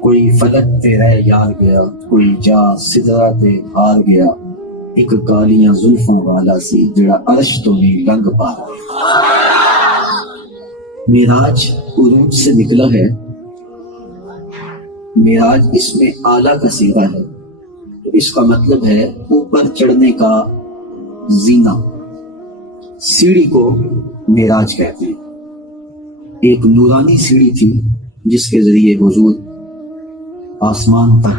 کوئی فلک تیرے یار گیا، کوئی جا سدرا تے ہار گیا، ایک کالیاں زلفوں والا سی جڑا عرش تو نہیں لنگ پا رہا۔ معراج عروج سے نکلا ہے، معراج اس میں اعلیٰ کا صیغہ ہے، تو اس کا مطلب ہے اوپر چڑھنے کا زینہ۔ سیڑھی کو معراج کہتے ہیں۔ ایک نورانی سیڑھی تھی جس کے ذریعے حضور آسمان تک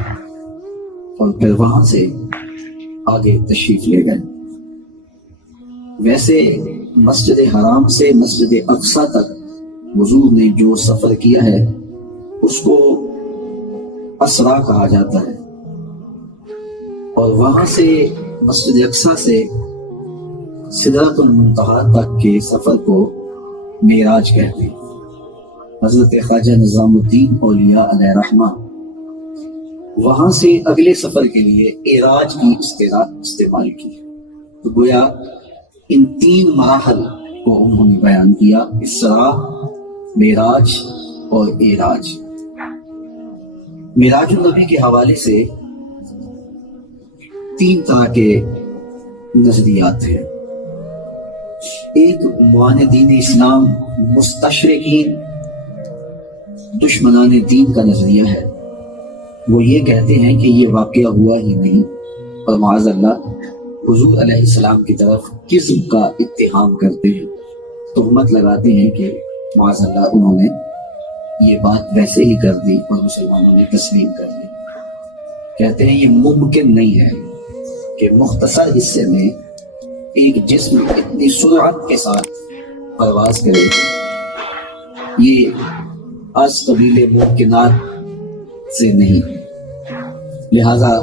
اور پھر وہاں سے آگے تشریف لے گئے۔ ویسے مسجد حرام سے مسجد اقصی تک حضور نے جو سفر کیا ہے اس کو اسرا کہا جاتا ہے، اور وہاں سے مسجد اقصی سے سدرۃ المنتہا تک کے سفر کو معراج کہتے ہیں۔ حضرت خواجہ نظام الدین اولیاء علیہ رحمہ وہاں سے اگلے سفر کے لیے اعراج کی اصطلاح استعمال کی، تو گویا ان تین مراحل کو انہوں نے بیان کیا: اسراء، معراج اور اعراج۔ معراج النبی کے حوالے سے تین طرح کے نظریات ہیں۔ ایک معاندین اسلام، مستشرقین، دشمنان دین کا نظریہ ہے۔ وہ یہ کہتے ہیں کہ یہ واقعہ ہوا ہی نہیں، اور معاذ اللہ حضور علیہ السلام کی طرف کذب کا اتہام کرتے ہیں، تہمت لگاتے ہیں کہ معاذ اللہ انہوں نے یہ بات ویسے ہی کر دی اور مسلمانوں نے تسلیم کر لی۔ کہتے ہیں یہ ممکن نہیں ہے کہ مختصر حصے میں ایک جسم اتنی سرعت کے ساتھ پرواز کرے، یہ از قبیل ممکنات سے نہیں۔ لہذا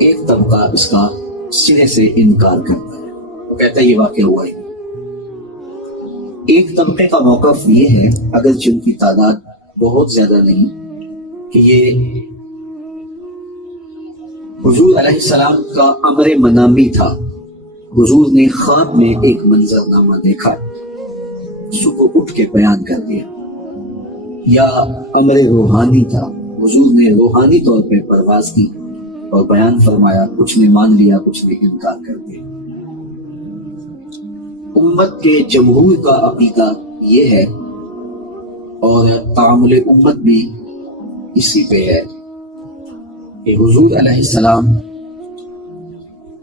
ایک طبقہ اس کا سرے سے انکار کرتا ہے، وہ کہتا ہے یہ واقعہ ہوا ہی نہیں۔ ایک طبقے کا موقف یہ ہے، اگرچہ ان کی تعداد بہت زیادہ نہیں، کہ یہ حضور علیہ السلام کا امر منامی تھا۔ حضور نے خواب میں ایک منظر نامہ دیکھا، صبح اٹھ کے بیان کر دیا، یا امر روحانی تھا، حضور نے روحانی طور پہ پرواز کی اور بیان فرمایا، کچھ نے مان لیا، کچھ نے انکار کر دیا۔ امت کے جمہور کا عقیدہ یہ ہے، اور تعامل امت بھی اسی پہ ہے، کہ حضور علیہ السلام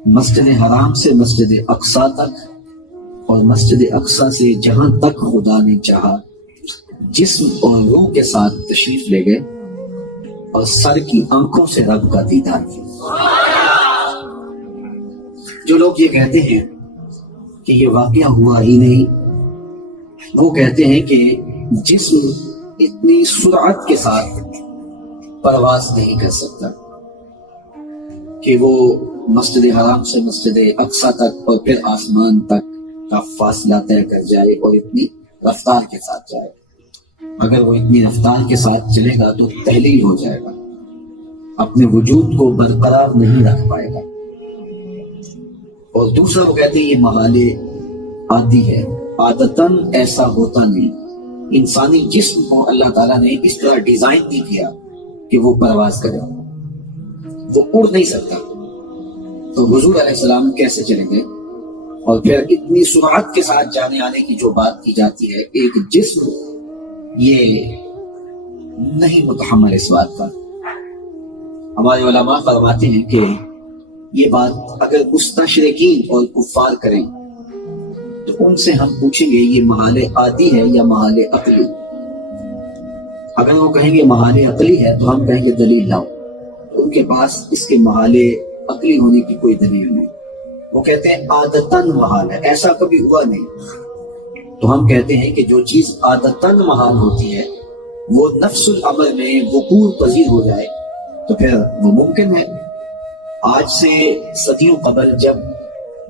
مسجد حرام سے مسجد اقصی تک اور مسجد اقصی سے جہاں تک خدا نے چاہا جسم اور روح کے ساتھ تشریف لے گئے، اور سر کی آنکھوں سے رب کا دیدار کیا۔ جو لوگ یہ کہتے ہیں کہ یہ واقعہ ہوا ہی نہیں، وہ کہتے ہیں کہ جسم اتنی سرعت کے ساتھ پرواز نہیں کر سکتا کہ وہ مسجد حرام سے مسجد اقصی تک اور پھر آسمان تک کا فاصلہ طے کر جائے اور اتنی رفتار کے ساتھ جائے۔ اگر وہ اتنی رفتار کے ساتھ چلے گا تو تحلیل ہو جائے گا، اپنے وجود کو برقرار نہیں رکھ پائے گا۔ اور دوسرا وہ کہتے ہیں یہ محال عادی ہے، عادتاً ایسا ہوتا نہیں۔ انسانی جسم کو اللہ تعالیٰ نے اس طرح ڈیزائن نہیں کیا کہ وہ پرواز کرے، وہ اڑ نہیں سکتا، تو حضور علیہ السلام کیسے چلیں گے؟ اور پھر اتنی سرعت کے ساتھ جانے آنے کی جو بات کی جاتی ہے ایک جسم، یہ نہیں متحمل اس بات کا۔ ہمارے علماء فرماتے ہیں کہ یہ بات اگر مستشرقین اور کفار کریں تو ان سے ہم پوچھیں گے یہ محال عادی ہے یا محال عقلی؟ اگر وہ کہیں گے محال عقلی ہے تو ہم کہیں گے دلیل لاؤ، تو ان کے پاس اس کے محال عقلی ہونے کی کوئی دلیل نہیں۔ وہ کہتے ہیں عادتاً محال ہے، ایسا کبھی ہوا نہیں۔ تو ہم کہتے ہیں کہ جو چیز عادتاً محال ہوتی ہے وہ نفس الامر میں وقوع پذیر ہو جائے تو پھر وہ ممکن ہے۔ آج سے صدیوں قبل جب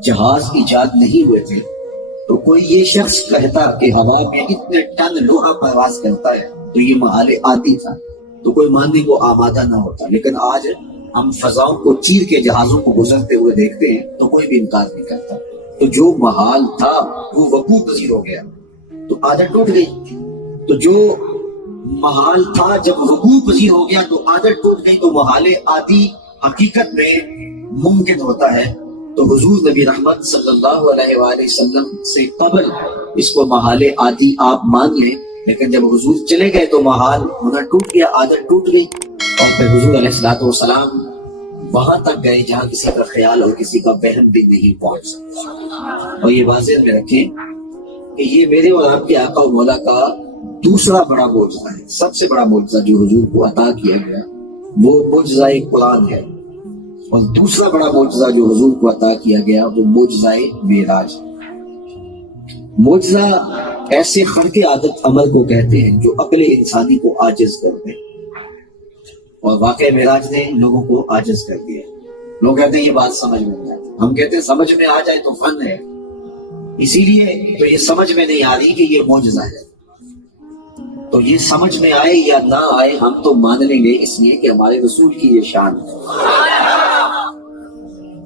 جہاز ایجاد نہیں ہوئے تھے تو کوئی یہ شخص کہتا کہ ہوا میں اتنے ٹن لوہا پرواز کرتا ہے تو یہ محال عادی تھا، تو کوئی ماننے کو آمادہ نہ ہوتا۔ لیکن آج ہم فضاؤں کو چیر کے جہازوں کو گزرتے ہوئے دیکھتے ہیں تو کوئی بھی انکار نہیں کرتا تو جو محال تھا وہ وقوع پذیر ہو گیا تو عادت ٹوٹ گئی. تو جو محال تھا جب وقوع پذیر ہو گیا تو عادت ٹوٹ گئی. تو محال عادی حقیقت میں ممکن ہوتا ہے. تو حضور نبی رحمت صلی اللہ علیہ وآلہ وسلم سے قبل اس کو محال عادی آپ مان لیں, لیکن جب حضور چلے گئے تو محال ہونا ٹوٹ گیا, عادت ٹوٹ گئی. اور پھر حضور علیہ الصلوۃ والسلام وہاں تک گئے جہاں کسی کا خیال اور کسی کا وہم بھی نہیں پہنچ سکتا. اور یہ واضح میں رکھیں کہ یہ میرے اور آپ کے آقا و مولا کا دوسرا بڑا معجزہ ہے. سب سے بڑا معجزہ جو حضور کو عطا کیا گیا وہ معجزہ قرآن ہے, اور دوسرا بڑا معجزہ جو حضور کو عطا کیا گیا وہ معجزہ معراج. معجزہ ایسے خرق عادت عمل کو کہتے ہیں جو عقل انسانی کو عاجز کرتے ہیں, اور واقع معراج نے لوگوں کو عاجز کر دیا. لوگ کہتے ہیں یہ بات سمجھ میں نہیں آتی, ہم کہتے ہیں سمجھ میں آ جائے تو فن ہے, اسی لیے تو یہ سمجھ میں نہیں آ رہی کہ یہ معجزہ ہے. تو یہ سمجھ میں آئے یا نہ آئے ہم تو مان لیں گے, اس لیے کہ ہمارے رسول کی یہ شان ہے.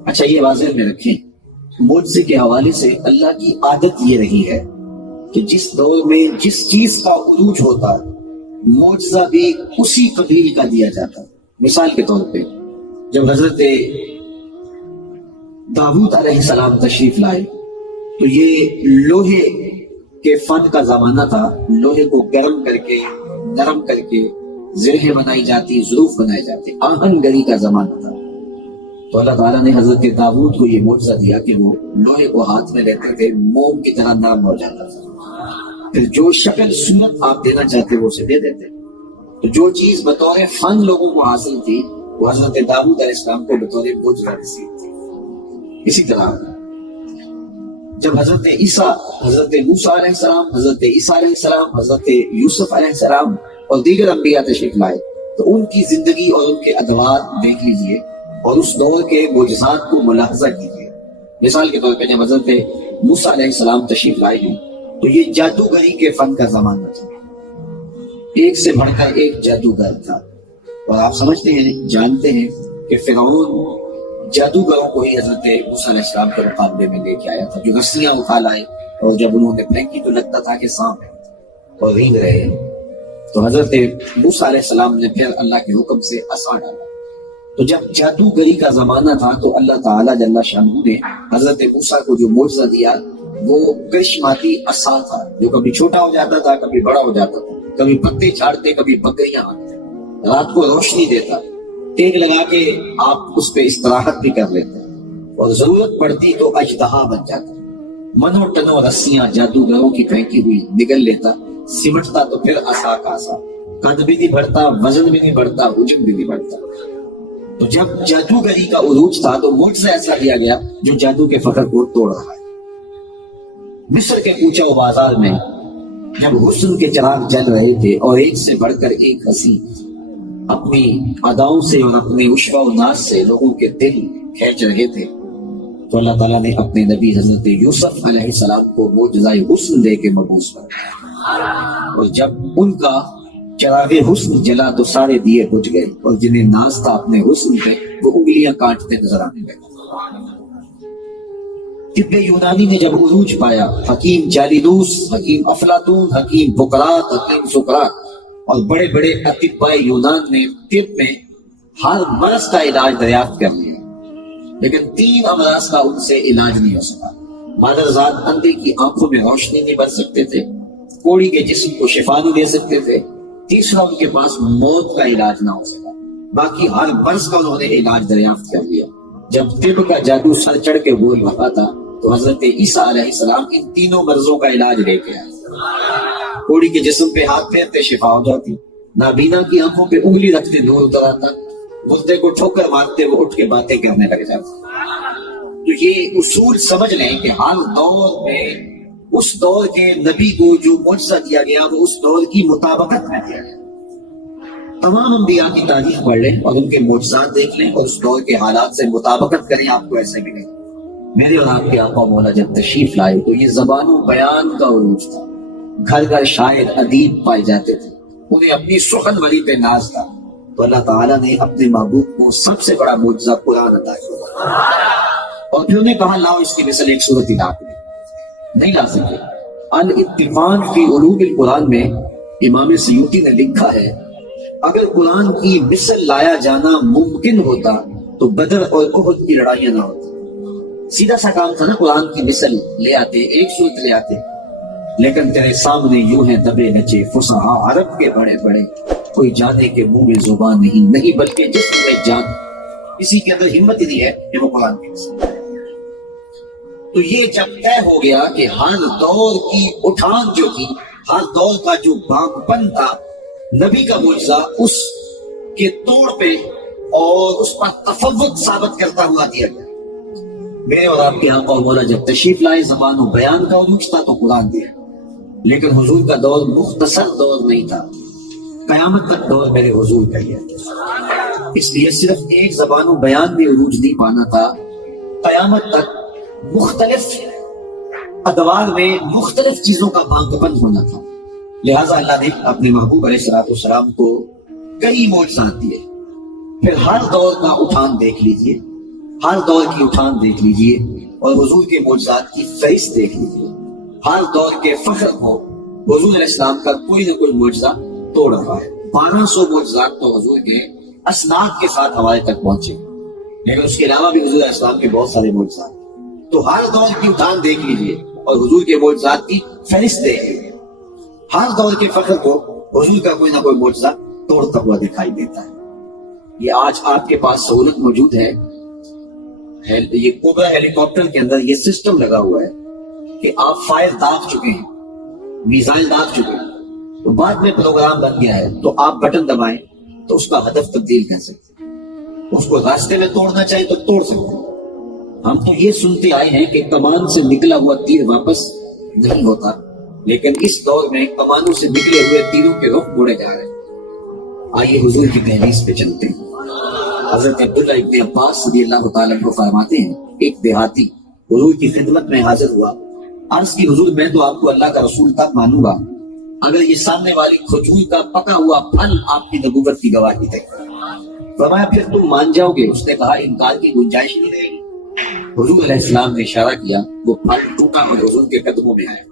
اچھا یہ واضح میں رکھیں, معجزے کے حوالے سے اللہ کی عادت یہ رہی ہے کہ جس دور میں جس چیز کا عروج ہوتا ہے معجزہ بھی اسی قبیل کا دیا جاتا ہے. مثال کے طور پہ جب حضرت داؤد علیہ السلام تشریف لائے تو یہ لوہے کے فن کا زمانہ تھا. لوہے کو گرم کر کے نرم کر کے زرہیں بنائی جاتی, ظروف بنائے جاتے, آہن گری کا زمانہ تھا. تو اللہ تعالیٰ نے حضرت داؤد کو یہ معجزہ دیا کہ وہ لوہے کو ہاتھ میں لیتے تھے, موم کی طرح نرم ہو جاتا تھا. پھر جو شکل صورت آپ دینا چاہتے وہ اسے دے دیتے. تو جو چیز بطور فن لوگوں کو حاصل تھی وہ حضرت داؤد علیہ السلام کو بطور معجزہ نصیب تھی. اسی طرح جب حضرت عیسیٰ, حضرت موسیٰ علیہ السلام, حضرت عیسیٰ علیہ السلام, حضرت یوسف علیہ السلام اور دیگر انبیاء تشریف لائے تو ان کی زندگی اور ان کے ادوار دیکھ لیجئے اور اس دور کے معجزات کو ملاحظہ کیجئے. مثال کے طور پہ جب حضرت موسیٰ علیہ السلام تشریف لائے ہیں تو یہ جادوگری کے فن کا زمانہ تھا. ایک سے بڑھ کر ایک جادوگر تھا, اور آپ سمجھتے ہیں, جانتے ہیں کہ فرعون جادوگروں کو ہی حضرت موسیٰ علیہ السلام کے مقابلے میں لے کے آیا تھا, جو رسیاں اٹھا لائے اور جب انہوں نے پھینکی تو لگتا تھا کہ سانپ ہے اور رینگ رہے ہیں. تو حضرت موسیٰ علیہ السلام نے پھر اللہ کے حکم سے عصا ڈالا. تو جب جادوگری کا زمانہ تھا تو اللہ تعالیٰ جل شانہ نے حضرت موسیٰ کو جو معجزہ دیا وہ کرشماتی عصا تھا, جو کبھی چھوٹا ہو جاتا تھا, کبھی بڑا ہو جاتا تھا, کبھی پتے چھاڑتے, کبھی بکریاں آتے, رات کو روشنی دیتا, ٹیک لگا کے آپ اس پہ استراحت بھی کر لیتے, اور ضرورت پڑتی تو اژدہا بن جاتا. منو ٹنو رسیاں جادوگروں کی پھینکی ہوئی نگل لیتا, سمٹتا تو پھر عصا کا عصا, قد بھی نہیں بڑھتا, وزن بھی نہیں بڑھتا, حجم بھی نہیں بڑھتا. تو جب جادوگری کا عروج تھا تو معجزہ ایسا دیا گیا جو جادو کے فخر کو توڑ رہا ہے. مصر کے کوچہ و بازار میں جب حسن کے چراغ جل رہے تھے اور ایک سے بڑھ کر ایک ہنسی اپنی اداؤں سے اور اپنے عشوہ و ناز سے لوگوں کے دل کھینچ رہے تھے تو اللہ تعالیٰ نے اپنے نبی حضرت یوسف علیہ السلام کو معجزہ حسن دے کے مبعوث کیا. اور جب ان کا چراغ حسن جلا تو سارے دیے بجھ گئے, اور جنہیں ناز تھا اپنے حسن پہ وہ انگلیاں کاٹتے نظر آنے لگے. طب یونانی نے جب عروج پایا, حکیم جالیلوس, حکیم افلاطون, حکیم بقراط, حکیم سقراط اور بڑے بڑے اطباء یونان نے طب میں ہر مرض کا علاج دریافت کر لیا, لیکن 3 امراض کا ان سے علاج نہیں ہو سکا. مادرزاد اندھے کی آنکھوں میں روشنی نہیں بھر سکتے تھے, کوڑی کے جسم کو شفا نہیں دے سکتے تھے, تیسرا ان کے پاس موت کا علاج نہ ہو سکا. باقی ہر مرض کا انہوں نے علاج دریافت کر لیا. جب طب کا جادو سر چڑھ کے بول رہا تھا تو حضرت عیسیٰ علیہ السلام ان 3 مرضوں کا علاج لے کے آئے. کوڑی کے جسم پہ ہاتھ پھیرتے شفا ہو جاتی, نابینا کی آنکھوں پہ انگلی رکھتے نور اتر آتا, مردے کو ٹھوکر مارتے وہ اٹھ کے باتیں کرنے لگ جاتے. تو یہ اصول سمجھ لیں کہ ہر دور میں اس دور کے نبی کو جو معجزہ دیا گیا وہ اس دور کی مطابقت میں دیا گیا. تمام انبیاء کی تاریخ پڑھ لیں اور ان کے معجزات دیکھ لیں اور اس دور کے حالات سے مطابقت کریں, آپ کو ایسے ملے. میرے اور آپ کے آقا مولا جب تشریف لائے تو یہ زبان و بیان کا عروج تھا. گھر گھر شاعر ادیب پائے جاتے تھے, انہیں اپنی سخن ولی پہ ناز تھا. تو اللہ تعالیٰ نے اپنے محبوب کو سب سے بڑا معجزہ قرآن عطا کیا, اور پھر انہیں کہا لاؤ اس کی مثل ایک صورت لا کے، نہیں لا سکے۔ الاتقان فی علوم القرآن میں امام سیوطی نے لکھا ہے اگر قرآن کی مثل لایا جانا ممکن ہوتا تو بدر اور احد کی لڑائیاں نہ ہوتی۔ سیدھا سا کام تھا نا، قرآن کی مثل لے آتے، ایک صورت لے آتے، لیکن تیرے سامنے یوں ہے دبے نچے فصحا عرب کے بڑے بڑے، کوئی جانے کے منہ میں زبان نہیں بلکہ جسم میں جان، کسی کے اندر ہمت ہی نہیں ہے کہ وہ قرآن کی مثل۔ تو یہ جب طے ہو گیا کہ ہر دور کی اٹھان جو تھی، ہر دور کا جو باغپن تھا، نبی کا معجزہ اس کے توڑ پہ اور اس پر تفوق ثابت کرتا ہوا دیا گیا۔ میرے اور آپ کے آقا و مولا جب تشریف لائے، زبان و بیان کا عروج تھا تو قرآن دیا، لیکن حضور کا دور مختصر دور نہیں تھا، قیامت تک دور میرے حضور کا ہے۔ اس لیے صرف ایک زبان و بیان میں عروج نہیں پانا تھا، قیامت تک مختلف ادوار میں مختلف چیزوں کا باغپن ہونا تھا۔ لہٰذا اللہ نے اپنے محبوب علیہ السلام کو کئی معجزات دیے۔ پھر ہر دور کا اٹھان دیکھ لیجئے، ہر دور کی اٹھان دیکھ لیجئے اور حضور کے معجزات کی فہرست دیکھ لیجئے۔ ہر دور کے فخر کو حضور علیہ السلام کا کوئی نہ کوئی معجزہ توڑ رہا ہے۔ 1200 معجزات تو حضور کے اسناد کے ساتھ ہمارے تک پہنچے، لیکن اس کے علاوہ بھی حضور علیہ السلام کے بہت سارے معجزات۔ تو ہر دور کی اٹھان دیکھ لیجئے اور حضور کے معجزات کی فہرست دیکھ لیجئے۔ ہر دور کے فخر کو حضور کا کوئی نہ کوئی معجزہ توڑتا ہوا دکھائی دیتا ہے۔ یہ آج آپ کے پاس سہولت موجود ہے، یہ کوبرا ہیلی کاپٹر کے اندر یہ سسٹم لگا ہوا ہے کہ آپ فائر داغ چکے ہیں، میزائل داغ چکے ہیں، تو بعد میں پروگرام بن گیا ہے تو آپ بٹن دبائیں تو اس کا ہدف تبدیل کر سکتے ہیں۔ اس کو راستے میں توڑنا چاہیے تو توڑ سکتے ہیں۔ ہم تو یہ سنتے آئے ہیں کہ کمان سے نکلا ہوا تیر واپس نہیں ہوتا، لیکن اس دور میں کمانوں سے نکلے ہوئے تیروں کے رخ موڑے جا رہے ہیں۔ آئیے حضور کی تحریر پہ چلتے ہیں۔ حضرت عبداللہ ابن عباس رضی اللہ تعالیٰ کو فرماتے ہیں ایک دیہاتی حضور کی خدمت میں حاضر ہوا، عرض کی حضور میں تو آپ کو اللہ کا رسول تک مانوں گا اگر یہ سامنے والی کھجور کا پکا ہوا پھل آپ کی نبوت کی گواہی دے۔ فرمایا پھر تم مان جاؤ گے؟ اس نے کہا انکار کی گنجائش نہیں رہے گی۔ حضور علیہ السلام نے اشارہ کیا، وہ پھل ٹوٹا اور حضور کے قدموں میں آیا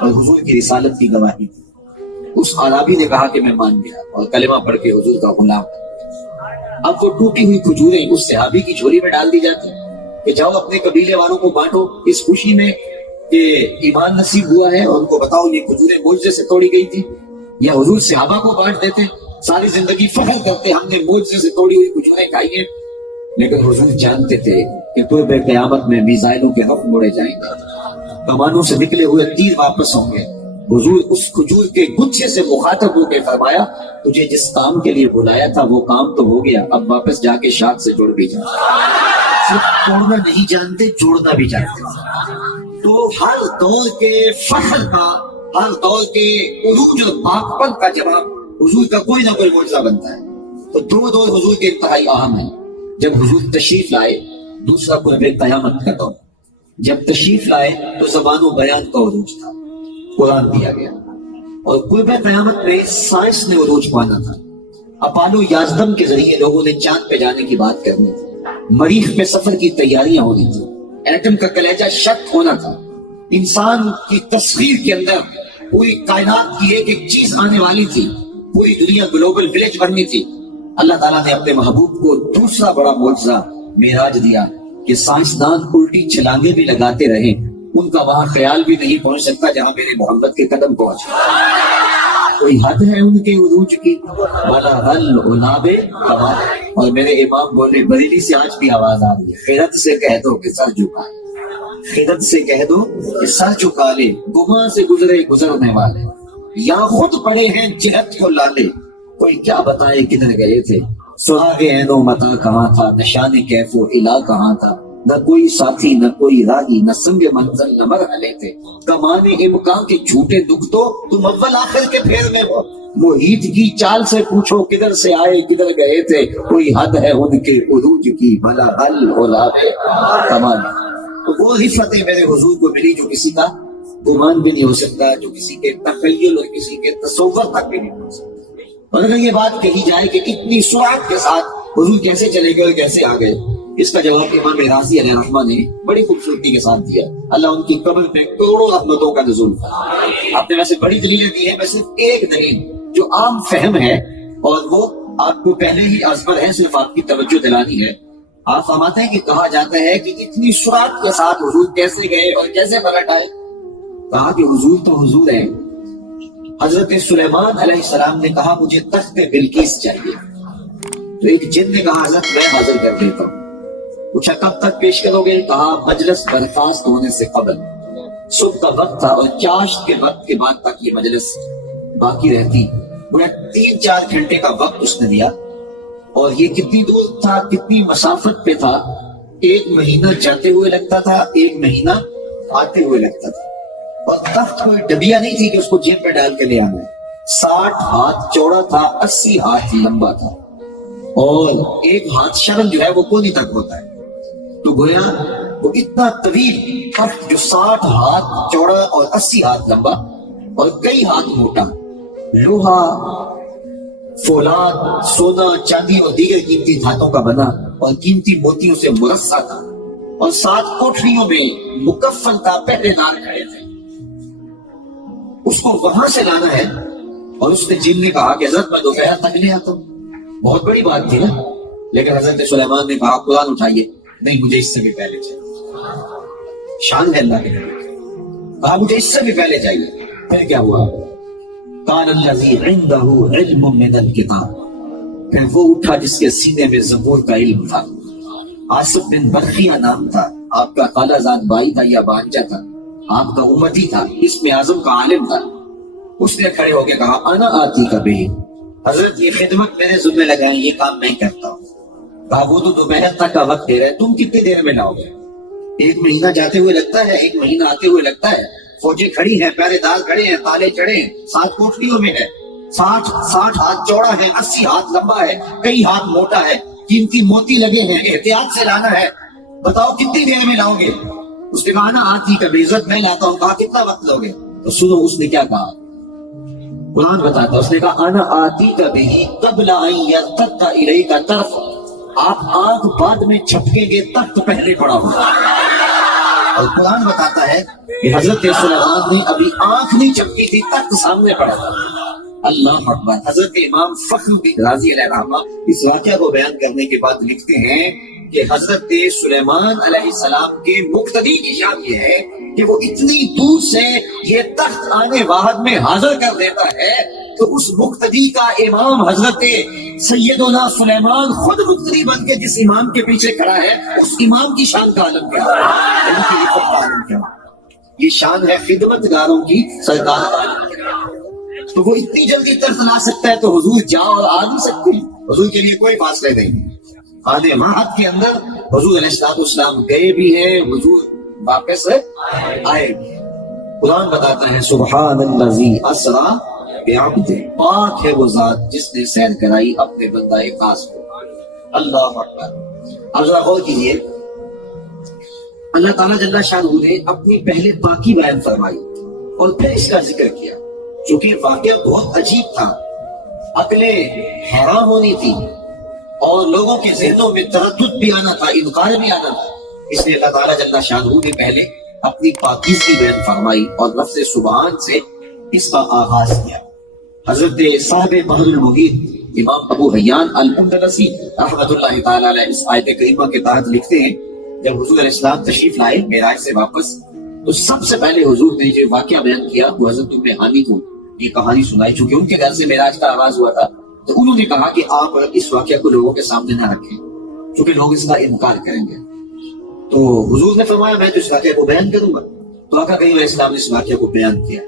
اور حضور کی رسالت کی گواہی دی۔ اس عرابی نے کہا کہ میں مان گیا اور کلمہ پڑھ کے حضور کا غلام۔ اب وہ ٹوٹی ہوئی کھجوریں اس صحابی کی جھولی میں ڈال دی جاتی کہ جاؤ اپنے قبیلے والوں کو بانٹو اس خوشی میں کہ ایمان نصیب ہوا ہے، اور ان کو بتاؤ یہ کھجوریں معجزے سے توڑی گئی تھی۔ یا حضور صحابہ کو بانٹ دیتے، ساری زندگی فخر کرتے ہم نے معجزے سے توڑی ہوئی کھجوریں کھائی ہیں۔ لیکن حضور جانتے تھے کہ قرب قیامت میں میزائلوں کے رخ موڑے جائیں گے، کمانوں سے نکلے ہوئے تیر واپس ہوں گے۔ حضور اس کھجور کے گچھے سے مخاطب ہو کے فرمایا تجھے جس کام کے لیے بلایا تھا وہ کام تو ہو گیا، اب واپس جا کے شاخ سے جوڑ بھی جا۔ صرف توڑنا نہیں جانتے، جوڑنا بھی جانتے۔ تو ہر دور کے فخر کا، ہر دور کے عروج اور باغپن کا جواب حضور کا کوئی نہ کوئی معجزہ بنتا ہے۔ تو دو دور حضور کے انتہائی اہم ہیں۔ جب حضور تشریف لائے، دوسرا قرب قیامت کا دور۔ جب تشریف لائے تو زبان و بیان کا عروج تھا، قرآن دیا گیا، اور قرب قیامت میں سائنس نے عروج پانا تھا۔ اپالو 11 کے ذریعے لوگوں نے چاند پہ جانے کی بات کرنی تھی، مریخ پہ سفر کی تیاریاں ہونی تھی، ایٹم کا کلیجہ شک ہونا تھا، انسان کی تصویر کے اندر پوری کائنات کی ایک ایک چیز آنے والی تھی، پوری دنیا گلوبل ولیج بننی تھی۔ اللہ تعالیٰ نے اپنے محبوب کو دوسرا بڑا معجزہ معراج دیا کہ سائنسدان الٹی چھلانگیں بھی لگاتے رہے، ان کا وہاں خیال بھی نہیں پہنچ سکتا جہاں میرے محمد کے قدم پہنچے۔ کوئی حد ہے ان کے عروج کی؟ وَلَا هَلْ عُنَابِ کَمَا۔ اور میرے امام بولے بریلی سے آج بھی آواز آ رہی ہے، خیرت سے کہہ دو کہ سر جھکا، خیرت سے کہہ دو کہ سر جھکا لے، گماں سے گزرے گزرنے والے، یا خود پڑے ہیں جہت کو لالے، کوئی کیا بتائے کدھر گئے تھے، سراغ عین و متا کہاں تھا، نشان کیف و الہ کہاں تھا، نہ کوئی ساتھی نہ کوئی راہی، نہ سنگ منزل نہ مرحلے تھے، کمان امکان کے جھوٹے دکھ تو تم اول آخر کے پھیر میں ہو، محیط کی چال سے پوچھو کدھر سے آئے کدھر گئے تھے، کوئی حد ہے ان کے عروج کی، بھلا حل علاوے کمال۔ تو وہ رفعت میرے حضور کو ملی جو کسی کا گمان بھی نہیں ہو سکتا، جو کسی کے تخیل اور کسی کے تصور تک بھی نہیں ہو سکتا۔ اور اگر یہ بات کہی جائے کہ اتنی سرعت کے ساتھ حضور کیسے چلے گئے اور کیسے آ گئے، اس کا جواب امام راضی علیہ رحمہ نے بڑی خوبصورتی کے ساتھ دیا. اللہ ان کی قبر پہ کروڑوں رحمتوں کا نزول تھا. آپ نے ویسے بڑی دلیلیں دی ہیں، میں صرف ایک دلیل جو عام فہم ہے اور وہ آپ کو پہلے ہی ازبر ہے، صرف آپ کی توجہ دلانی ہے. آپ فرماتے ہیں کہ کہا جاتا ہے کہ اتنی سرعت کے ساتھ حضور کیسے گئے اور کیسے پلٹ آئے. کہا کہ حضور تو حضور ہے. حضرت سلیمان علیہ السلام نے کہا مجھے تخت بلقیس چاہیے، تو ایک جن نے کہا حضرت میں حاضر کر دیتا ہوں. پوچھا کب تک پیش کرو گے؟ کہا مجلس برخاست ہونے سے قبل. صبح کا وقت تھا اور چاشت کے وقت کے بعد تک یہ مجلس باقی رہتی. پورا 3-4 گھنٹے کا وقت اس نے دیا. اور یہ کتنی دور تھا، کتنی مسافت پہ تھا. 1 مہینہ جاتے ہوئے لگتا تھا، 1 مہینہ آتے ہوئے لگتا تھا. اور تخت کوئی ڈبیا نہیں تھی کہ اس کو جیب میں ڈال کے لے آنا ہے. 60 ہاتھ چوڑا تھا، 80 ہاتھ لمبا تھا. اور 1 ہاتھ شرم جو ہے وہ کونی تک ہوتا ہے. تو گویا وہ اتنا طویل تخت جو 60 ہاتھ چوڑا اور 80 ہاتھ لمبا اور کئی ہاتھ موٹا، لوہا، فولاد، سونا، چاندی اور دیگر قیمتی دھاتوں کا بنا اور قیمتی موتیوں سے مرصع تھا. اور 7 کوٹھریوں میں مکفن کا پہرے دار کھڑے تھے. اس کو وہاں سے لانا ہے. اور اس نے جن نے کہا کہ حضرت میں دوپہر تک لے آتا ہوں. بہت بڑی بات تھی نا. لیکن حضرت سلیمان نے کہا قرآن اٹھائیے. نہیں، مجھے اس سے بھی پہلے چاہیے. شان ہے اللہ کے نبی. کہا مجھے اس سے بھی پہلے چاہیے. پھر کیا ہوا؟ قال الذی عنده علم من الکتاب. پھر وہ اٹھا جس کے سینے میں زبور کا علم تھا. آصف بن برخیہ نام تھا. آپ کا خالہ زاد بھائی تھا یا بانجا تھا. آپ کا امتی تھا، اسم اعظم کا عالم تھا. اس نے کھڑے ہو کے کہا انا آتی کا بھی. حضرت یہ خدمت میرے ذمہ لگائیں، یہ کام میں کرتا ہوں. کہا وہ تو دوپہر تک کا وقت دے رہے، تم کتنی دیر میں لاؤ گے؟ 1 مہینہ جاتے ہوئے لگتا ہے، 1 مہینہ آتے ہوئے لگتا ہے. فوجیں کھڑی ہیں، پہرے دار کھڑے ہیں، تالے چڑھے ہیں. 7 کوٹھریوں میں ہے. 60 ہاتھ چوڑا ہے، 80 ہاتھ لمبا ہے، کئی ہاتھ موٹا ہے. قیمتی موتی لگے ہیں، احتیاط سے لانا ہے. بتاؤ کتنی دیر میں لاؤ گے؟ اس نے کہا نا آتی کا عزت میں لاتا ہوں. کہا کتنا وقت لو گے؟ تو سنو اس نے کیا کہا. قرآن بتاتا. اس نے کہا انا آتی کا بھی قبل ان یرتد الیک طرف. آپ آنکھ بعد میں چھپکیں گے، تخت پہلے پڑا ہوگا. اور قرآن بتاتا ہے کہ حضرت سلیمان نے ابھی آنکھ نہیں چپکی تھی، تخت سامنے پڑا تھا. اللہ اکبر. حضرت امام فخر الدین رازی علیہ رحمہ اس واقعہ کو بیان کرنے کے بعد لکھتے ہیں کہ حضرت سلیمان علیہ السلام کے مقتدی کی شان یہ ہے کہ وہ اتنی دور سے یہ تخت آنے واحد میں حاضر کر دیتا ہے تو اس مقتدی کا امام حضرت سیدنا سلیمان خود مقتدی بن کے جس امام کے پیچھے کھڑا ہے اس امام کی شان کا عالم کیا ہے. ان کی عزت کا عالم کیا ہے. یہ شان ہے خدمت گاروں کی سرکار عالم کیا. تو وہ اتنی جلدی طرف لا سکتا ہے تو حضور جا اور آ نہیں سکتے. حضور کے لیے کوئی فاصلے نہیں. آنے واحد کے اندر حضور علیہ السلام گئے بھی ہیں، حضور واپس آئے بھی. قرآن بتاتا ہے سبحان الذی اسریٰ بعبدہ. پاک ہے وہ ذات جس نے سیر کرائی اپنے بندہ خاص کو. اللہ اکبر. اب ذرا غور کیجیے، اللہ تعالیٰ جل شانہ نے اپنی پہلے پاکی بیان فرمائی اور پھر اس کا ذکر کیا. چونکہ واقعہ بہت عجیب تھا، عقلیں حیران ہونی تھی اور لوگوں کے ذہنوں میں تردد بھی آنا تھا، انکار بھی آنا تھا. اس لیے اللہ تعالیٰ جل شانہ نے پہلے اپنی پاکیزگی بیان فرمائی اور لفظ سبحان سے اس کا آغاز کیا. حضرت صاحب بحر المحیط امام ابو حیان الاندلسی رحمۃ اللہ تعالی علیہ اس آیت کریمہ کے تحت لکھتے ہیں جب حضور علیہ السلام تشریف لائے معراج سے واپس تو سب سے پہلے حضور نے جو واقعہ بیان کیا وہ حضرت ابن ہانی کو یہ کہانی سنائی. چونکہ ان کے گھر سے معراج کا آغاز ہوا تھا تو انہوں نے کہا کہ آپ اس واقعہ کو لوگوں کے سامنے نہ رکھیں کیونکہ لوگ اس کا انکار کریں گے. تو حضور نے فرمایا میں تو اس واقعہ کو بیان کروں گا. تو آقا کریم علیہ السلام نے اس واقعہ کو بیان کیا.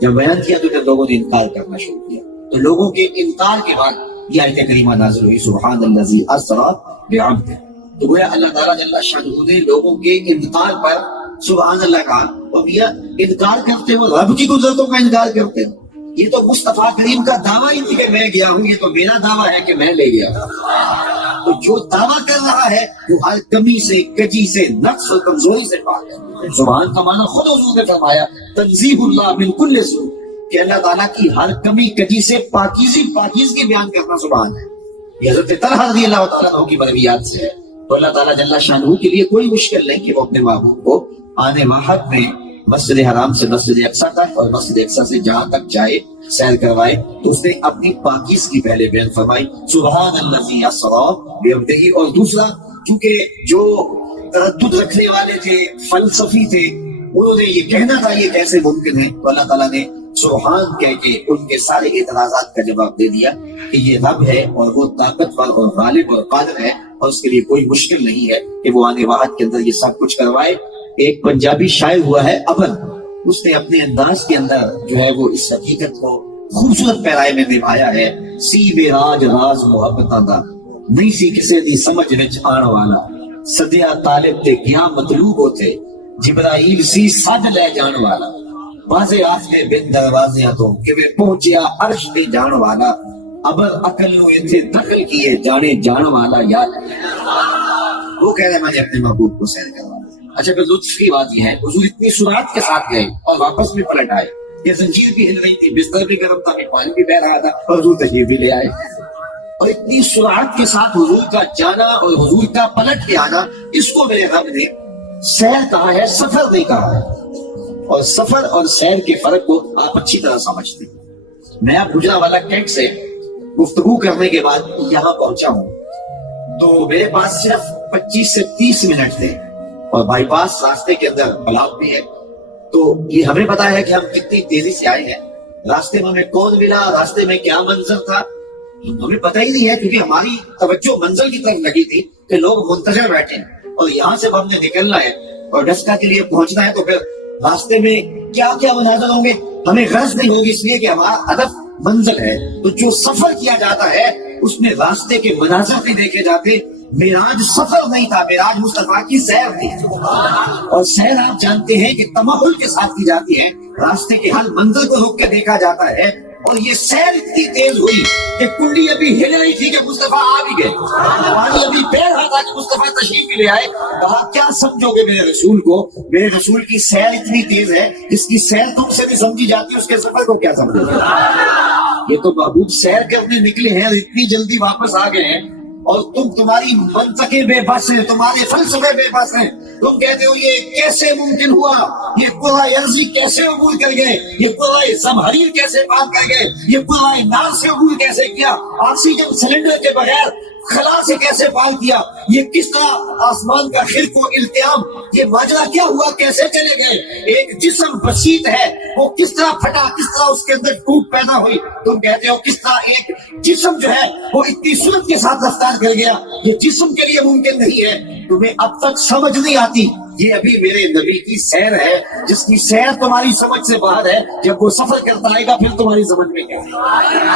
جب بیان کیا تو پھر لوگوں نے انکار کرنا شروع کیا. تو لوگوں کے انکار کے بعد یہ آیت کریمہ نازل ہوئی سبحان الذی اسریٰ بعبدہ. تو گویا اللہ تعالیٰ جل شانہ نے لوگوں کے انکار پر سبحان اللہ کہا. اور یہ انکار کرتے ہو رب کی قدرتوں کا انکار کرتے ہو. یہ تو مصطفیٰ کریم کا دعویٰ ہی نہیں کہ میں گیا ہوں، یہ تو میرا دعویٰ ہے کہ میں لے گیا. تو جو دعویٰ کر رہا ہے وہ ہر کمی سے، کجی سے، نقص اور کمزوری سے پاک ہے. سبحان کا معنی خود حضور نے فرمایا تنزیہ اللہ من کل سوء کہ اللہ تعالیٰ کی ہر کمی کجی سے پاکیزگی بیان کرنا سبحان ہے. یہ حضرت طلحہ رضی اللہ تعالیٰ عنہ کی مرویات سے ہے تو اللہ تعالیٰ جل شانہ کے لیے کوئی مشکل نہیں کہ وہ اپنے محبوب کو آنے واحد میں مسجد حرام سے مسجد اقصیٰ تک اور مسجد اقصیٰ سے جہاں تک چاہے سیر کروائے. تو اس نے اپنی پاکیزگی پہلے بیان فرمائی سبحان الذی اسری بعبدہ. اور دوسرا کیونکہ جو تردد رکھنے والے تھے فلسفی تھے انہوں نے یہ کہنا تھا یہ کیسے ممکن ہے, تو اللہ تعالیٰ نے سبحان کہہ کے ان کے سارے اعتراضات کا جواب دے دیا کہ یہ رب ہے اور وہ طاقتور اور غالب اور قادر ہے اور اس کے لیے کوئی مشکل نہیں ہے کہ وہ آنے واحد کے اندر یہ سب کچھ کروائے. ایک پنجابی شاعر ہوا ہے ابل, اس نے اپنے انداز کے اندر جو ہے وہ اس حقیقت کو خوبصورت پیرائے میں نبھایا ہے. سی بے راج راز محبتاں دا نہیں سی کسے دی سمجھ وچ آن والا, سدیا طالب تے گیا مطلوب ہوتے جبرائیل سی سد لے جان والا, بازے آستے بن دروازیاں تو کہ وہ پہنچیا عرش تے جان والا, ابل عقل نو ایتھے دخل کیے جانے جان والا یاد. وہ کہہ رہے میں نے اپنے محبوب کو سیر کروایا. اچھا پھر لطف کی بات یہ ہے حضور اتنی سرعت کے ساتھ گئے اور واپس بھی پلٹ آئے. یہ زنجیر بھی ہل رہی تھی, بستر بھی گرم تھا, پانی بھی بہ رہا تھا اور حضور تشریف بھی لے آئے. اور اتنی سرعت کے ساتھ حضور کا جانا اور حضور کا پلٹ کے آنا, اس کو میرے رب نے سیر کہا ہے, سفر نہیں کہا ہے. اور سفر اور سیر کے فرق کو آپ اچھی طرح سمجھتے ہیں. میں اب گجرانوالہ کیمپ سے گفتگو کرنے کے بعد یہاں پہنچا ہوں تو میرے پاس صرف 25 سے 30 منٹ تھے اور بائی پاس راستے کے اندر بلاک بھی ہے. تو یہ ہمیں پتا ہے کہ ہم کتنی تیزی سے آئے ہیں, راستے میں ہمیں کون ملا, راستے میں کیا منظر تھا, ہمیں پتہ ہی نہیں ہے کیونکہ ہماری توجہ منزل کی طرف لگی تھی کہ لوگ منتظر بیٹھے ہیں اور یہاں سے ہم نے نکلنا ہے اور ڈسکا کے لیے پہنچنا ہے. تو پھر راستے میں کیا کیا مناظر ہوں گے ہمیں غرض نہیں ہوگی, اس لیے کہ ہمارا ہدف منزل ہے. تو جو سفر کیا جاتا ہے اس میں راستے کے مناظر بھی دیکھے جاتے. معراج سفر نہیں تھا, معراج مصطفیٰ کی سیر تھی. اور سیر آپ جانتے ہیں کہ تمہل کے ساتھ کی جاتی ہے, راستے کے ہر منزل کو رک کے دیکھا جاتا ہے. اور یہ سیر اتنی تیز ہوئی کہ کنڈی ابھی ہل رہی تھی کہ مصطفیٰ آ بھی گئے, پانی ابھی بہ رہا تھا کہ مصطفیٰ تشریف بھی لے آئے. کہا کیا سمجھو گے میرے رسول کو, میرے رسول کی سیر اتنی تیز ہے جس کی سیر تم سے بھی سمجھی جاتی ہے, اس کے سفر کو کیا سمجھو گے. یہ تو محبوب سیر کرنے نکلے ہیں اور اتنی جلدی واپس آ گئے ہیں اور تمہاری منطقیں بے بس ہیں, تمہارے فلسفے بے بس ہیں. تم کہتے ہو یہ کیسے ممکن ہوا, یہ قرآن ارضی کیسے عبور کر گئے, یہ قرآن زمہریر کیسے پار کر گئے, یہ قرآن نار سے عبور کیسے کیا, آکسیجن سلنڈر کے بغیر خلا سے کیسے پار کیا, یہ کس طرح آسمان کا خرق و التیام, یہ ماجرا کیا ہوا, کیسے چلے گئے. ایک جسم بسیط ہے وہ کس طرح پھٹا, کس طرح اس کے اندر ٹوٹ پیدا ہوئی. تم کہتے ہو کس طرح ایک جسم جو ہے وہ اتنی سرعت کے ساتھ رفتار کر گیا, یہ جسم کے لیے ممکن نہیں ہے. تمہیں اب تک سمجھ نہیں آتی, یہ ابھی میرے نبی کی سیر ہے جس کی سیر تمہاری سمجھ سے باہر ہے. جب وہ سفر کرتا آئے گا پھر تمہاری سمجھ میں کیا ہے.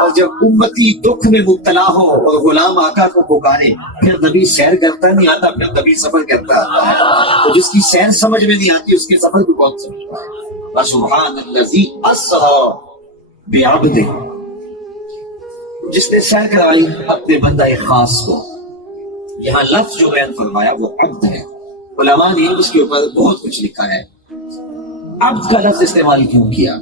اور جب امتی دکھ میں مبتلا ہو اور غلام آقا کو پکارے پھر نبی سیر کرتا نہیں آتا, پھر نبی سفر کرتا آتا ہے. تو جس کی سیر سمجھ میں نہیں آتی اس کے سفر کو کون سمجھتا ہے. سبحان الذی اسری بعبدہ, جس نے سیر کرائی اپنے بندہ خاص کو. یہاں لفظ جو بیان فرمایا وہ عبد ہے. علماء نے اس کے اوپر بہت کچھ لکھا ہے. عبد کا لفظ استعمال کیوں کیا,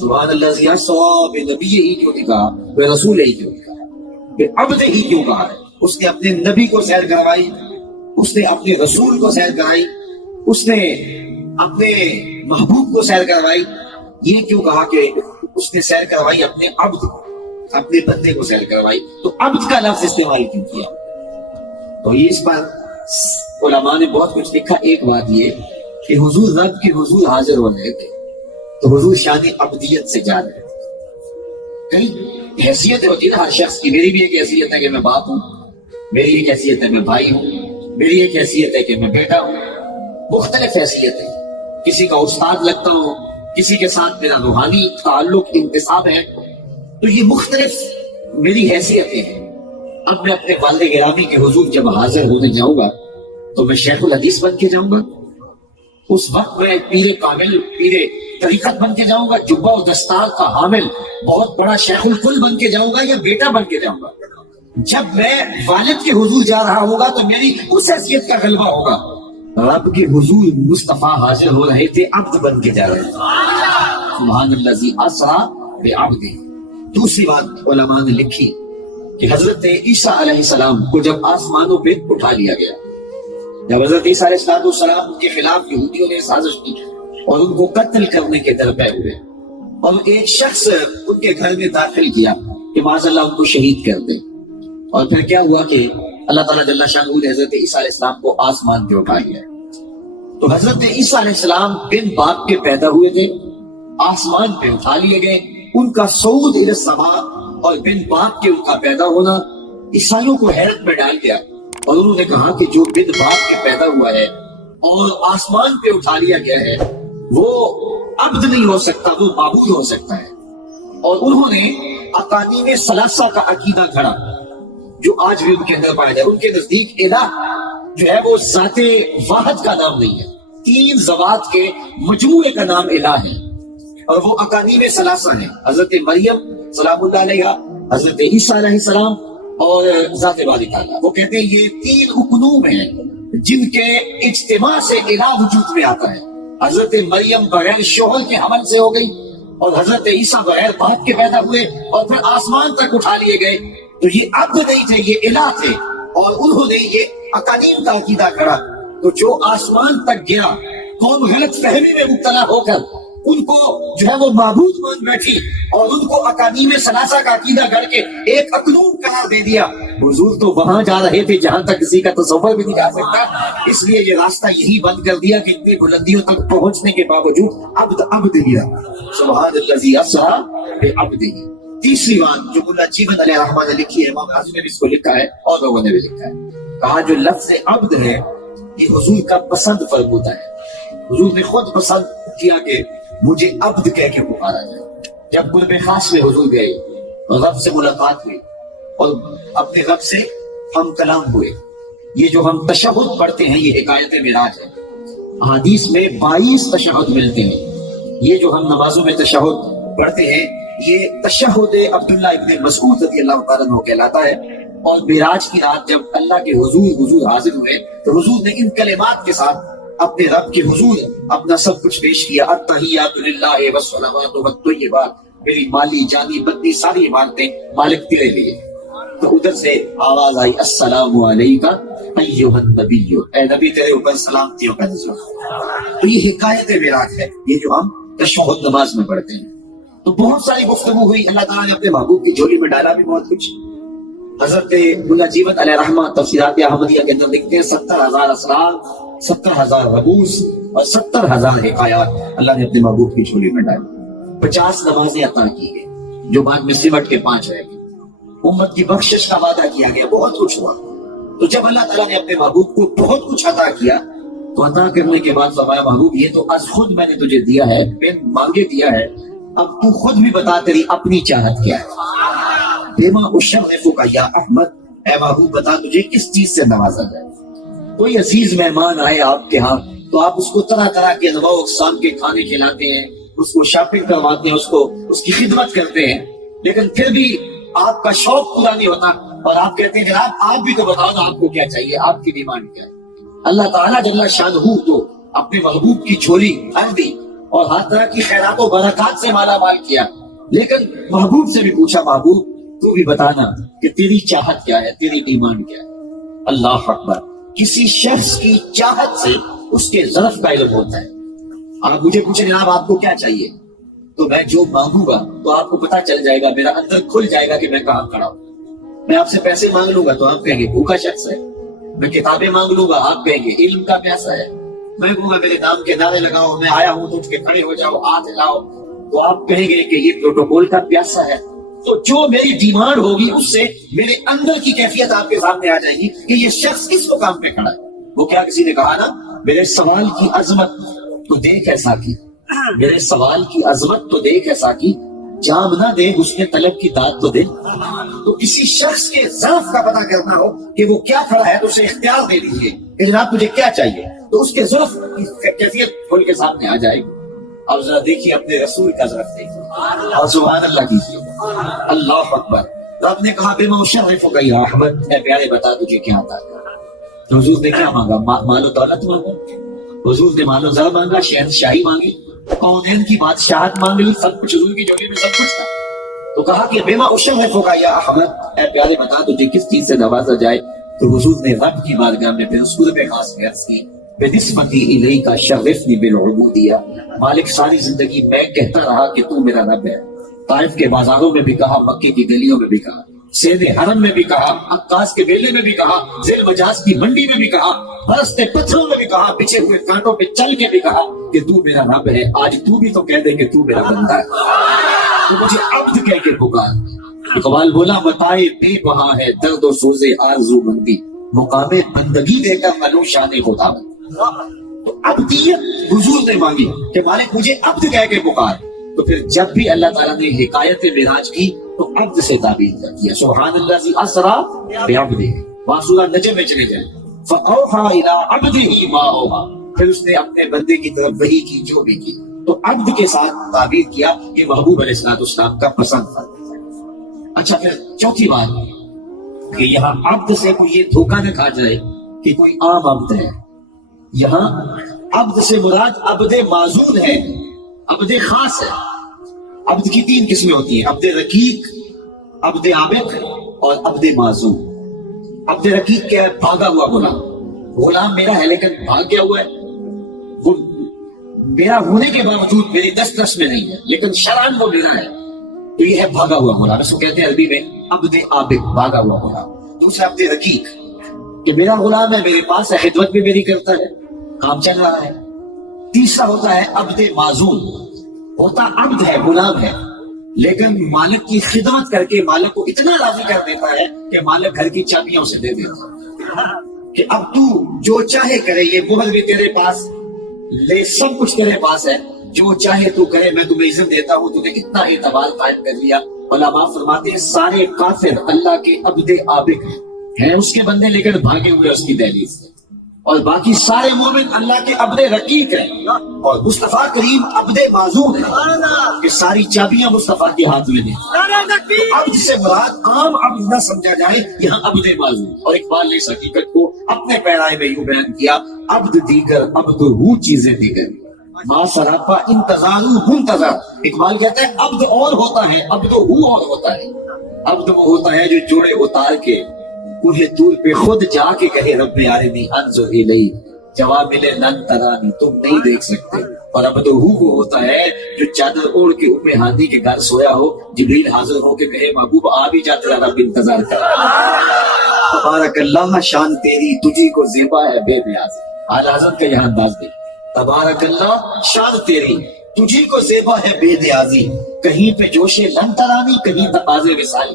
سبحان الذی اسری بنبیہ ہی کیوں نہیں کہا, برسولہ ہی کیوں نہیں کہا, عبد ہی کیوں کہا ہے. اس نے اپنے نبی کو سیر کروائی, اس نے اپنے رسول کو سیر کرائی, اس نے اپنے محبوب کو سیر کروائی. یہ کیوں کہا کہ اس نے سیر کروائی اپنے عبد کو, اپنے بندے کو سیر کروائی. تو عبد کا لفظ استعمال کیوں کیا, تو یہ اس پر علماء نے بہت کچھ لکھا. ایک بات یہ کہ حضور رب کے حضور حاضر ہو رہے تھے تو حضور شان عبدیت سے جا رہے تھے. کئی حیثیت ہوتی ہے ہر شخص کی. میری بھی ایک حیثیت ہے کہ میں باپ ہوں, میری ایک حیثیت ہے میں بھائی ہوں, میری ایک حیثیت ہے کہ میں بیٹا ہوں. مختلف حیثیت ہے. کسی کا استاد لگتا ہوں, کسی کے ساتھ میرا روحانی تعلق انتساب ہے. تو یہ مختلف میری حیثیتیں ہیں. اب میں اپنے والد گرامی کے حضور جب حاضر ہونے جاؤں گا تو میں شیخ الحدیث بن کے جاؤں گا. اس وقت میں پیر کامل, پیر طریقت بن کے جاؤں گا, جبہ و دستار کا حامل بہت بڑا شیخ الکل بن کے جاؤں گا یا بیٹا بن کے جاؤں گا. جب میں والد کے حضور جا رہا ہوگا تو میری اس حیثیت کا غلبہ ہوگا. رب کے حضور مصطفیٰ حاضر ہو رہے تھے, عبد بن کے جا رہے تھے. سبحان الذی اسری بعبدہ. دوسری بات علماء نے لکھی کہ حضرت عیسیٰ علیہ السلام کو جب آسمانوں پہ اٹھا لیا گیا، جب حضرت عیسیٰ علیہ السلام کے خلاف یہودیوں نے سازش کی اور ان کو قتل کرنے کے درپے ہوئے، اور ایک شخص ان کے گھر میں داخل کیا کہ معاذ اللہ ان کو شہید کر دے، اور پھر کیا ہوا کہ اللہ تعالیٰ جل شانہ نے حضرت عیسیٰ علیہ السلام کو آسمان پہ اٹھا لیا۔ تو حضرت عیسیٰ علیہ السلام بن باپ کے پیدا ہوئے تھے، آسمان پہ اٹھا لیے گئے، ان کا صعود الی السماء اور بن باپ کے ان کا پیدا ہونا عیسائیوں کو حیرت میں ڈال دیا، اور انہوں نے کہا کہ جو بن باپ کے پیدا ہوا ہے اور آسمان پہ اٹھا لیا گیا ہے وہ عبد نہیں ہو سکتا، وہ معبود ہو سکتا ہے۔ اور انہوں نے اقانیم ثلاثہ کا عقیدہ گھڑا جو آج بھی ان کے اندر پایا جائے۔ ان کے نزدیک الہ جو ہے وہ ذات واحد کا نام نہیں ہے، تین ذوات کے مجموعے کا نام الہ ہے، اور وہ اقانیم ثلاثہ ہیں، حضرت مریم سلام اللہ علیہا، حضرت عیسیٰ علیہ السلام اور ذات باری تعالیٰ۔ وہ کہتے ہیں یہ تین اقنوم ہیں جن کے اجتماع سے الہ وجود میں آتا ہے۔ حضرت مریم بغیر شوہر کے حمل سے ہو گئی، اور حضرت عیسیٰ بغیر باپ کے پیدا ہوئے اور پھر آسمان تک اٹھا لیے گئے۔ تو یہ عبد نہیں تھے، یہ الہ تھے، اور انہوں نے یہ اقانیم کا عقیدہ کرا۔ تو جو آسمان تک گیا، قوم غلط فہمی میں مبتلا ہو کر ان کو جو ہے وہ معبود مان بیٹھی، اور ان کو اقانیم ثلاثہ کا عقیدہ گھڑ کے ایک اقنوم قرار دے دیا۔ حضور تو وہاں جا رہے تھے جہاں تک کسی کا تصور بھی نہیں جا سکتا، اس لیے یہ راستہ یہی بند کر دیا کہ اتنی بلندیوں تک پہنچنے کے باوجود عبد لیا۔ سبحان الذی اسری بعبدہ۔ تیسری بات جو ملا جیون علیہ الرحمہ نے لکھی ہے، امام راضی نے بھی اس کو لکھا ہے اور لوگوں نے بھی لکھا ہے، کہا جو لفظ عبد ہے یہ حضور کا پسند فرمودہ ہے۔ حضور نے خود پسند کیا کہ مجھے عبد کہہ کے پکارا جائے۔ جب قرب خاص میں حضور گئے اور رب سے ملاقات ہوئی اور اپنے رب سے ہم کلام ہوئے، یہ جو ہم تشہد پڑھتے ہیں یہ حکایت معراج ہے۔ حدیث میں 22 تشہد ملتے ہیں۔ یہ جو ہم نمازوں میں تشہد پڑھتے ہیں یہ تشہد عبداللہ ابن مسعود رضی اللہ تعالیٰ عنہ کہلاتا ہے۔ اور معراج کی رات جب اللہ کے حضور حاضر ہوئے تو حضور نے ان کلمات کے ساتھ اپنے رب کے حضور اپنا سب کچھ پیش کیا، التحیات للہ والصلوات والطیبات، میری مالی جانی بدنی ساری عبادتیں مالک تیرے لیے۔ تو ادھر سے آواز آئی السلام علیکہ ایھا النبی، اے نبی تیرے اوپر سلامتیوں کا نزول۔ تو یہ حکایت معراج ہے، یہ جو ہم تشہد نماز میں پڑھتے ہیں۔ تو بہت ساری گفتگو ہوئی، اللہ تعالیٰ نے اپنے محبوب کی جھولی میں ڈالا بھی بہت کچھ۔ حضرت ملا جیون علیہ الرحمہ تفسیرات احمدیہ کے اندر لکھتے ہیں 70,000 اسرار، 70,000 رموز اور 70,000 حکایات اللہ نے اپنے محبوب کی جھولی میں ڈالی۔ 50 نمازیں عطا کی گئی جو بعد میں سمٹ کے 5 رہ گئی۔ امت کی بخشش کا وعدہ کیا گیا، بہت کچھ ہوا۔ تو جب اللہ تعالیٰ نے اپنے محبوب کو بہت کچھ عطا کیا تو عطا کرنے کے بعد فرمایا محبوب یہ تو از خود میں نے تجھے دیا ہے، بن مانگے دیا ہے، اب تو خود بھی بتا تیری اپنی چاہت کیا ہے۔ بما اشرفک یا احمد، اے محبوب بتا تجھے کس چیز سے نوازا جائے۔ کوئی عزیز مہمان آئے آپ کے ہاں تو آپ اس کو طرح طرح کے انواع و اقسام کے کھانے کھلاتے ہیں، اس کو شاپنگ کرواتے ہیں، اس کی خدمت کرتے ہیں، لیکن پھر بھی آپ کا شوق پورا نہیں ہوتا اور آپ کہتے ہیں جناب آپ بھی تو بتاؤ نا آپ کو کیا چاہیے، آپ کی ڈیمانڈ کیا ہے۔ اللہ تعالیٰ جل شانہ تو اپنے محبوب کی جھولی بھر دی اور ہر طرح کی خیرات و برکات سے مالا مال کیا، لیکن محبوب سے بھی پوچھا محبوب تو بھی بتانا کہ تیری چاہت کیا ہے، تیری ڈیمانڈ کیا ہے۔ اللہ اکبر، کسی شخص کی چاہت سے اس کے ظرف کا علم ہوتا ہے۔ آپ مجھے پوچھیں جناب آپ کو کیا چاہیے تو میں جو مانگوں گا تو آپ کو پتا چل جائے گا، میرا اندر کھل جائے گا کہ میں کہاں کھڑا ہوں۔ میں آپ سے پیسے مانگ لوں گا تو آپ کہیں گے بھوکا شخص ہے، میں کتابیں مانگ لوں گا آپ کہیں گے علم کا پیاسا ہے، میں کہوں گا میرے نام کے نعرے لگاؤ، میں آیا ہوں تو اٹھ کے کھڑے ہو جاؤ، ہاتھ ہلاؤ، تو آپ کہیں گے کہ یہ پروٹوکول کا پیاسا ہے۔ تو جو میری ڈیمانڈ ہوگی اس سے میرے اندر کی کیفیت آپ کے سامنے آ جائے گی کہ یہ شخص کس مقام پہ کھڑا ہے۔ وہ کیا کسی نے کہا نا میرے سوال کی عظمت تو دیکھ ایسا کی، میرے سوال کی عظمت تو دیکھ ایسا کی، جام نہ دے اس نے طلب کی داد تو دے۔ تو کسی شخص کے ظرف کا پتہ کرنا ہو کہ وہ کیا کھڑا ہے تو اسے اختیار دے دیجیے کہ جناب تجھے کیا چاہیے، تو اس کے ظرف کی کیفیت کھول کے سامنے آ جائے گی۔ اب ذرا دیکھیے اپنے رسول کا ظرف دیکھیے اور سبحان اللہ کیجیے، اللہ اکبر۔ رب نے کہا بما اشرفک یا احمد، اے پیارے بتا تجھے کیا عطا ہے۔ تو حضور نے کیا مانگا؟ مال و دولت مانگا، حضور نے مال و زر مانگا، شہنشاہی مانگی، کونین کی بادشاہت مانگ لی، سب کچھ حضور کی جھولی میں سب کچھ تھا۔ تو کہا کہ بیما اشرف کا یا احمد، اے پیارے بتا تجھے کس چیز سے نوازا جائے؟ تو حضور نے رب کی بارگاہ میں پھر اس قرب خاص میں عرض کی بنسبتی الیک شرفنی بالعبودیہ، مالک ساری زندگی میں کہتا رہا کہ تو میرا رب ہے۔ طائف کے بازاروں میں بھی کہا، مکے کی گلیوں میں بھی کہا، سید حرم میں بھی کہا، عکاس کے بیلے میں بھی کہا، ذیل مجاز کی منڈی میں بھی کہا، برستے پتھروں میں بھی کہا، بچھے ہوئے کانٹوں پہ چل کے بھی کہا کہ تو میرا رب ہے۔ آج تو بھی تو کہہ دے کہ تو میرا بندہ ہے، تو مجھے عبد کہہ کے پکار۔ اقبال بولا متائے بے وہاں ہے درد و سوز آرزو مندی، مقام بندگی دے کر ملو شان خدا۔ تو عبدیت حضور نے مانگی کہ مالک مجھے عبد کہہ کے پکار۔ تو پھر جب بھی اللہ تعالیٰ نے حکایت معراج کی تو عبد سے تعبیر کر دیا، سبحان اللہ اسرا بعبدہ، وہاں سورہ نجم میں چلے گئے، فاوحى الى عبده ما اوحى، پھر اس نے اپنے بندے کی طرف وحی کی جو بھی کی، تو عبد کے ساتھ تعبیر کیا کہ محبوب علیہ السلام کا پسند تھا۔ اچھا پھر چوتھی بات کہ یہاں عبد سے کوئی یہ دھوکہ نہ کھا جائے کہ کوئی عام عبد ہے، یہاں عبد سے مراد عبد معزول ہے، عبد خاص ہے۔ عبد کی تین قسمیں ہوتی ہیں، عبد رقیق، عبد عابد اور عبد معزول۔ عبد رقیق کیا ہے؟ بھاگا ہوا غلام، غلام میرا ہے لیکن بھاگ گیا ہوا ہے، وہ میرا ہونے کے باوجود میری دسترس میں نہیں ہے لیکن شرعاً وہ میرا ہے، تو یہ ہے بھاگا ہوا غلام، اس کو کہتے ہیں عربی میں عبد عابد، بھاگا ہوا غلام۔ دوسرا عبد رقیق کہ میرا غلام ہے، میرے پاس ہے، خدمت بھی میری کرتا ہے، کام چل رہا ہے۔ تیسرا ہوتا ہے عبد معزول، ہوتا عبد ہے، غلام ہے، لیکن مالک کی خدمت کر کے مالک کو اتنا راضی کر دیتا ہے کہ مالک گھر کی چابیاں اسے دے دیتا ہے کہ اب تو جو چاہے کرے، یہ مہر بھی تیرے پاس، لے سب کچھ تیرے پاس ہے، جو چاہے تو کرے، میں تمہیں عزت دیتا ہوں، تمہیں اتنا اعتبار قائم کر لیا۔ علماء فرماتے ہیں سارے کافر اللہ کے عبد عابد ہیں اس کے بندے لیکن بھاگے ہوئے اس کی دہلیز سے، اور باقی سارے مومن اللہ کے عبد رقیق ہیں، اور مصطفیٰ کریم عبد معزول ہے کہ ساری چابیاں مصطفیٰ کے ہاتھ میں ہیں۔ عبد سے مراد عام عبد نہ سمجھا جائے، یہاں عبد معزول۔ اور اقبال نے اس حقیقت کو اپنے پیرائے میں یوں بیان کیا، عبد دیگر عبد ہو چیزیں دیگر، ما سراپا انتظار منتظر۔ اقبال کہتا ہے عبد اور ہوتا ہے، عبد ہو اور ہوتا ہے۔ عبد وہ ہوتا ہے جو جوڑے اتار کے کوہ طور پہ خود جا کے کہے رب ارنی انظر الی، جواب ملے لن ترانی، تم نہیں دیکھ سکتے۔ اور عبد ہو وہ ہوتا ہے جو چادر اوڑھ کے ام ہانی کے گھر سویا ہو، جبریل حاضر ہو کے کہے محبوب آ بھی جا، تیرا رب انتظار کر۔ تبارک اللہ شان تیری تجھی کو زیبا ہے بے نیاز۔ اعلیٰ حضرت کا یہاں انداز دیکھ، تبارک اللہ شان تیری تجھی کو زیبا ہے بے نیازی، کہیں پہ جوش لن ترانی، کہیں تقاضے وصال۔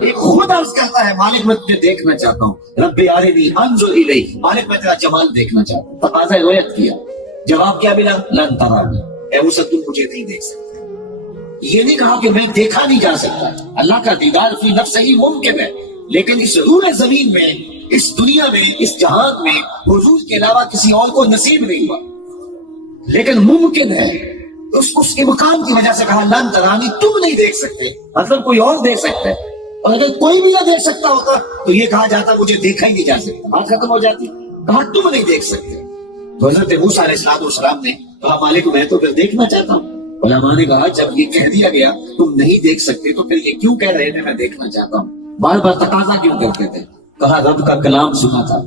ایک خود عرض کرتا ہے مالک میں تجھے دیکھنا چاہتا ہوں، رب ارنی انظر الی، مالک میں تیرا جمال دیکھنا چاہتا ہوں۔ تقاضا رویت کیا، جواب کیا ملا؟ لن ترانی، اے موسیٰ تم مجھے نہیں دیکھ سکتے۔ یہ نہیں کہا کہ میں دیکھا نہیں جا سکتا، اللہ کا دیدار فی نفس ہی ممکن ہے، لیکن اس روح زمین میں، اس دنیا میں، اس جہان میں حضور کے علاوہ کسی اور کو نصیب نہیں ہوا، لیکن ممکن ہے۔ اس امکان کی وجہ سے کہا لن ترانی، تم نہیں دیکھ سکتے، مطلب کوئی اور دیکھ سکتا ہے، اور اگر کوئی بھی نہ دیکھ سکتا ہوتا تو یہ کہا جاتا مجھے دیکھا ہی نہیں جا سکتا، بات ختم ہو جاتی۔ کہا تم نہیں دیکھ سکتے، تو حضرت موسیٰ علیہ السلام نے کہا مالک میں تو پھر دیکھنا چاہتا ہوں۔ علماء نے کہا جب یہ کہہ دیا گیا تم نہیں دیکھ سکتے تو پھر یہ کیوں کہہ رہے تھے میں دیکھنا چاہتا ہوں، بار بار تقاضا کیوں کرتے تھے؟ کہا رب کا کلام سنا تھا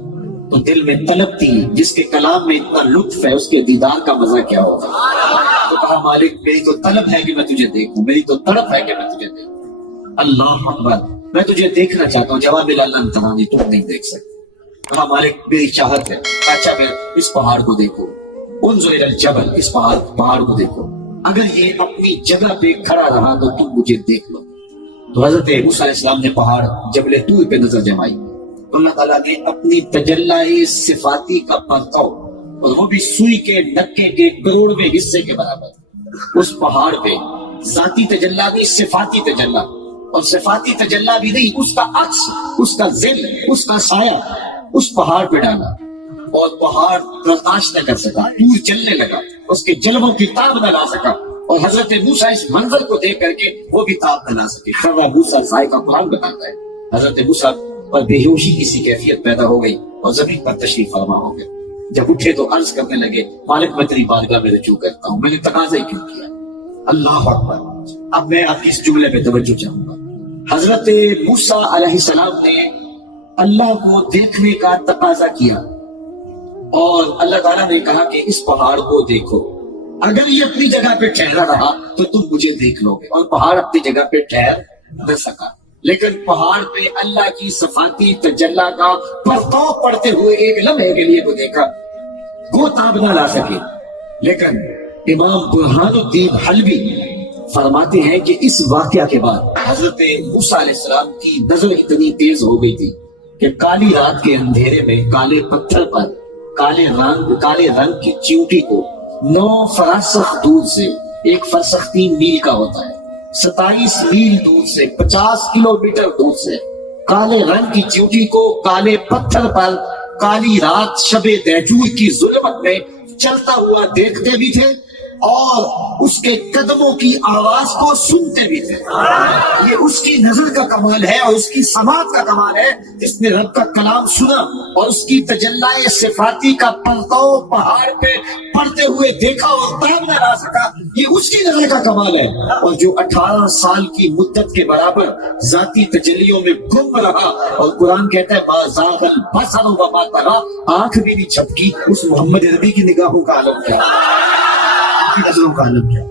تو دل میں طلب تھی، جس کے کلام میں اتنا لطف ہے اس کے دیدار کا مزہ کیا ہوگا۔ تو کہا مالک میری تو طلب ہے کہ میں تجھے دیکھوں، میری تو تڑپ ہے کہ میں تجھے دیکھوں۔ اللہ اکبر، میں تجھے دیکھنا چاہتا ہوں، جواب ملا لن ترانی، تم نہیں دیکھ سکتے۔ کہا مالک میری چاہت ہے، اچھا پھر اس پہاڑ کو دیکھو، انظر الی الجبل، اس پہاڑ کو دیکھو، اگر یہ اپنی جگہ پہ کھڑا رہا تو تم مجھے دیکھ لو۔ تو حضرت موسیٰ علیہ السلام نے پہاڑ جبل طور پہ نظر جمائی، تو اللہ تعالیٰ نے اپنی تجلی صفاتی کا پرتو، اور وہ بھی سوئی کے نکے کے کروڑویں حصے کے برابر، اس پہاڑ پہ ذاتی تجلی بھی، صفاتی تجلی، اور صفاتی تجلی بھی نہیں، اس کا عکس، اس کا ظل، اس کا سایہ اس پہاڑ پہ ڈالا، اور پہاڑ برداشت نہ کر سکا، دور چلنے لگا، اس کے جلووں کی تاب نہ لا سکا، اور حضرت موسیٰ اس منظر کو دیکھ کر کے وہ بھی تاب نہ لا سکے۔ خرّ موسیٰ سائے کا قرآن بتاتا ہے، حضرت موسیٰ پر بے ہوشی کی سی کیفیت پیدا ہو گئی اور زمین پر تشریف فرما ہو گئے۔ جب اٹھے تو عرض کرنے لگے مالک میں تیری بارگاہ میں رجوع کرتا ہوں، میں نے تقاضا ہی کیوں کیا؟ اللہ اکبر. اب میں آپ کی اس جملے پہ توجہ چاہوں گا. حضرت موسیٰ علیہ السلام نے اللہ کو دیکھنے کا تقاضا کیا اور اللہ تعالیٰ نے کہا کہ اس پہاڑ کو دیکھو, اگر یہ اپنی جگہ پہ ٹھہرا رہا تو تم مجھے دیکھ لو گے. اور پہاڑ اپنی جگہ پہ ٹھہر نہ سکا, لیکن پہاڑ پہ اللہ کی صفاتی تجلی کا پرتو پڑتے ہوئے ایک لمحے کے لیے وہ دیکھا, وہ تاب نہ لا سکے. لیکن امام برہان الدین حلبی فرماتے ہیں کہ اس واقعہ کے بعد حضرت موسیٰ علیہ السلام کی نظر اتنی تیز ہو گئی تھی کہ کالی رات کے اندھیرے میں کالے پتھر پر کالے رنگ کی چیوٹی کو 9 فرسخ دور سے, ایک فرسخ 3 میل کا ہوتا ہے, 27 میل دور سے, 50 کلومیٹر دور سے کالے رنگ کی چیوٹی کو کالے پتھر پر کالی رات شب دہجور کی ظلمت میں چلتا ہوا دیکھتے بھی تھے اور اس کے قدموں کی آواز کو سنتے بھی تھے. یہ اس کی نظر کا کمال ہے اور اس کی سماعت کا کمال ہے, جس نے رب کا کلام سنا اور اس کی تجلی صفاتی کا پرتو پہاڑ پہ پڑتے ہوئے دیکھا اور تاب نہ لا سکا. یہ اس کی نظر کا کمال ہے. اور جو 18 سال کی مدت کے برابر ذاتی تجلیوں میں گم رہا, اور قرآن کہتا ہے ما زاغ البصر وما طغى, آنکھ بھی نہیں جھپکی, اس محمد نبی کی نگاہوں کا عالم کیا, نظروں کا عالم کیا.